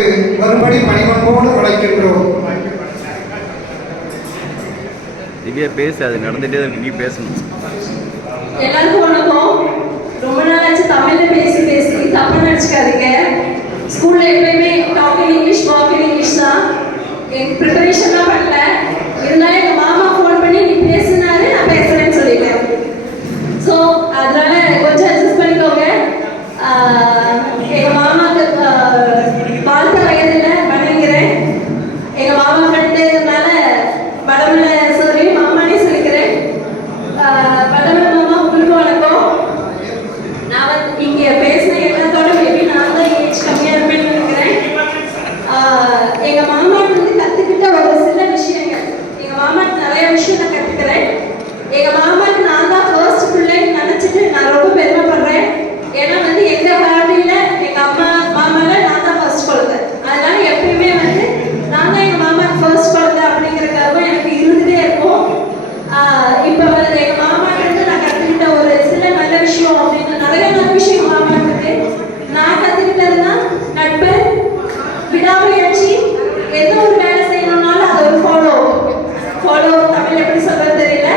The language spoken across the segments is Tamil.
அதற்கு வரும்படி பணிவன்போடு அழைக்கின்றோம். திவ்யா பேசு, அது நடந்துட்டே இருக்கு, நீ பேசணும். எல்லாருக்கும் வணக்கம். ரொம்ப நாள் ஆச்சு தமிழ்ல பேசி தப்பா நினைச்சுக்காதீங்க. ஸ்கூல்ல எப்பயுமே talk in English walk in English தான். என் ப்ரிப்பரேஷன்லாம் பண்ணல. இருந்தாலும் எங்க மாமா ஃபோன் பண்ணி நீ பேசுனாரு, நான் பேசுறேன்னு சொல்லிட்டேன். ஸோ அதனால கொஞ்சம் அட்ஜஸ்ட் பண்ணிக்கோங்க. எங்க மாமாவுக்கு வாழ்த்த வயதில் வணங்குகிறேன். எங்க மாமா ஃப்ரெண்டுனால படம்ல சொல்லி மாமானே சொல்லிக்கிறேன். படம்ல மாமா உங்களுக்கு வணக்கம். நான் வந்து இங்க பேசின எல்லாத்தோட மேபி நான் தான் ஏஜ் கம்மியா இருப்பேன்னு நினைக்கிறேன். எங்க மாமா வந்து கத்துக்கிட்ட ஒரு சில விஷயங்கள், எங்க மாமா நிறைய விஷயம் நான் கத்துக்கிறேன். எங்க மாமாக்கு நான் தான் ஃபர்ஸ்ட் பிள்ளைன்னு நினைச்சிட்டு நான் ரொம்ப பெருமைப்படுறேன். ஏன்னா வந்து எங்க ஃபேமிலியில எங்க அம்மா மாமால நான் தான் ஃபர்ஸ்ட் குழந்தை. அதனால எப்பயுமே வந்து நான் தான் எங்க மாமாக்கு ஃபர்ஸ்ட் குழந்தை அப்படிங்கிற கர்வம் எனக்கு இருந்துட்டே இருக்கும். இப்ப வந்து எங்க மாமா கிட்ட நான் கத்துக்கிட்ட ஒரு சில நல்ல விஷயம் அப்படின்னு நிறைய நல்ல விஷயம் மாமா இருக்கு. நான் கத்துக்கிட்டதுன்னா நட்பு, விடாமுயற்சி, எந்த ஒரு வேலை செய்யணும்னாலும் அது ஒரு ஃபாலோ தமிழ் எப்படி சொல்றது தெரியல,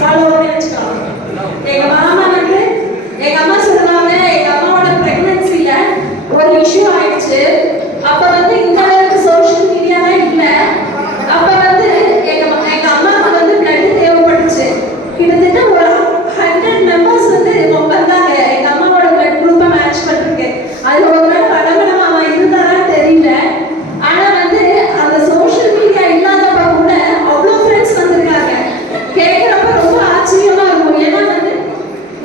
ஃபாலோன்னு வச்சுக்கோங்க. எங்க மாமா வந்து எங்க அம்மா சொல்லுவாங்க, எங்க அம்மாவோட பிரெக்னன்சில ஒரு இஷ்யூ ஆயிடுச்சு. அப்ப வந்து இந்த அளவுக்கு சோஷியல் மீடியாலாம் இல்லை. அப்ப வந்து எங்க அம்மாவுக்கு வந்து பிளட் தேவைப்பட்டுச்சு. கிட்டத்தட்ட ஒரு 100 மெம்பர்ஸ் வந்து வந்தாங்க எங்க அம்மாவோட பிளட் குரூப்பை மேட்ச் பண்ணிருக்கு. அதுல ஒரு நாள் பழமன மாமா இருந்தாரா தெரியல. ஆனா வந்து அந்த சோஷியல் மீடியா இல்லாதப்ப கூட அவ்வளோ ஃப்ரெண்ட்ஸ் வந்திருக்காங்க. கேட்குறப்ப ரொம்ப ஆச்சரியமா இருக்கும்.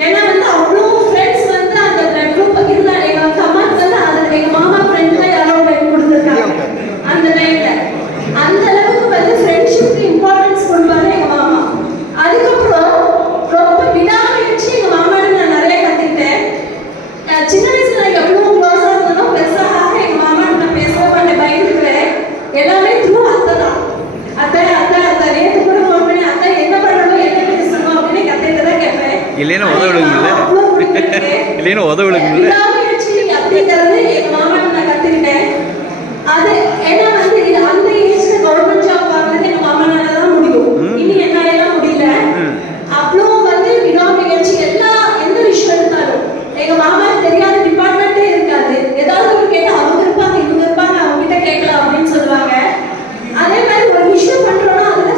ஏன்னா வந்து அவ்வளோ ஃப்ரெண்ட்ஸ் வந்து அந்த பிளட் குரூப் இருந்தாங்க. எங்க அம்மாவுக்கு வந்து அது எங்க மாமா ஃப்ரெண்ட்ல யாரோ பிளட் கொடுத்துருக்காங்க அந்த டைம்ல. அந்த அளவுக்கு வந்து ஃப்ரெண்ட்ஷிப்க்கு இம்பார்ட்டன்ஸ் கொடுப்பாரு எங்க மாமா. அதுக்கப்புறம் ரொம்ப விடாமுயற்சி எங்க மாமாட்ட நான் நிறைய கத்துக்கிட்டேன். சின்ன வயசுல எவ்வளவு க்ளோஸா இருந்தாலும் பெருசாக எங்க மாமாட்ட நான் பேசவே மாட்டேன், பயந்துக்குவேன். எல்லாமே த்ரூ அத்தை தான். அத்தை நேற்று கூட ஃபோன் பண்ணி அத்தை என்ன பண்ணணும் என்ன பேசணும் அப்படின்னு கத்திட்டு தான் கேட்பேன். இல்லைன்னா உதவிடுங்க. விடாமுயற்சி அப்படிங்கிறது எங்க மாமாட்ட நான் கத்துக்கிட்டேன். அது ஏன்னா வந்து அந்த ஏஜ்ல கவர்மெண்ட் ஜாப் வாங்குறது எங்க மாமானால தான் முடியும். இனி என்னால எல்லாம் முடியல. அவ்வளோ வந்து விடாமுயற்சி எந்த விஷயம் எடுத்தாலும் எங்க மாமாவுக்கு தெரியாத டிபார்ட்மெண்ட்டே இருக்காது. ஏதாவது ஒரு கேட்டா அவங்க இருப்பாங்க இவங்க இருப்பாங்க, அவங்க கிட்ட கேட்கலாம் அப்படின்னு சொல்லுவாங்க. அதே மாதிரி ஒரு விஷயம் பண்றோம்னா அதுல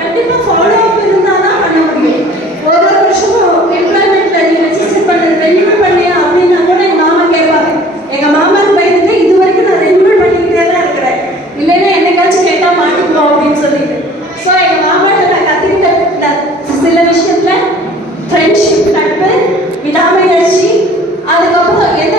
கண்டிப்பா ஃபாலோ அப் இருந்தாதான் பண்ண முடியும். ஒரு வருஷமும் எம்ப்ளாய்மெண்ட்ல நீ ரெஜிஸ்டர் ரெனியூவல் பண்ணியா அப்படின்னா கூட எங்க மாமா கேட்பாங்க. எங்க மாமாவுக்கு பயந்துட்டு இது வரைக்கும் நான் ரெனியூவல் பண்ணிக்கிட்டே தான் இருக்கிறேன். இல்லைன்னா என்னைக்காச்சும் கேட்டா மாட்டிக்குவோம் அப்படின்னு சொல்லிட்டு. ஸோ எங்க மாமாட்ட நான் கத்துக்கிட்ட சில விஷயத்துல ஃப்ரெண்ட்ஷிப், நட்பு, விடாமுயற்சி, அதுக்கப்புறம் எந்த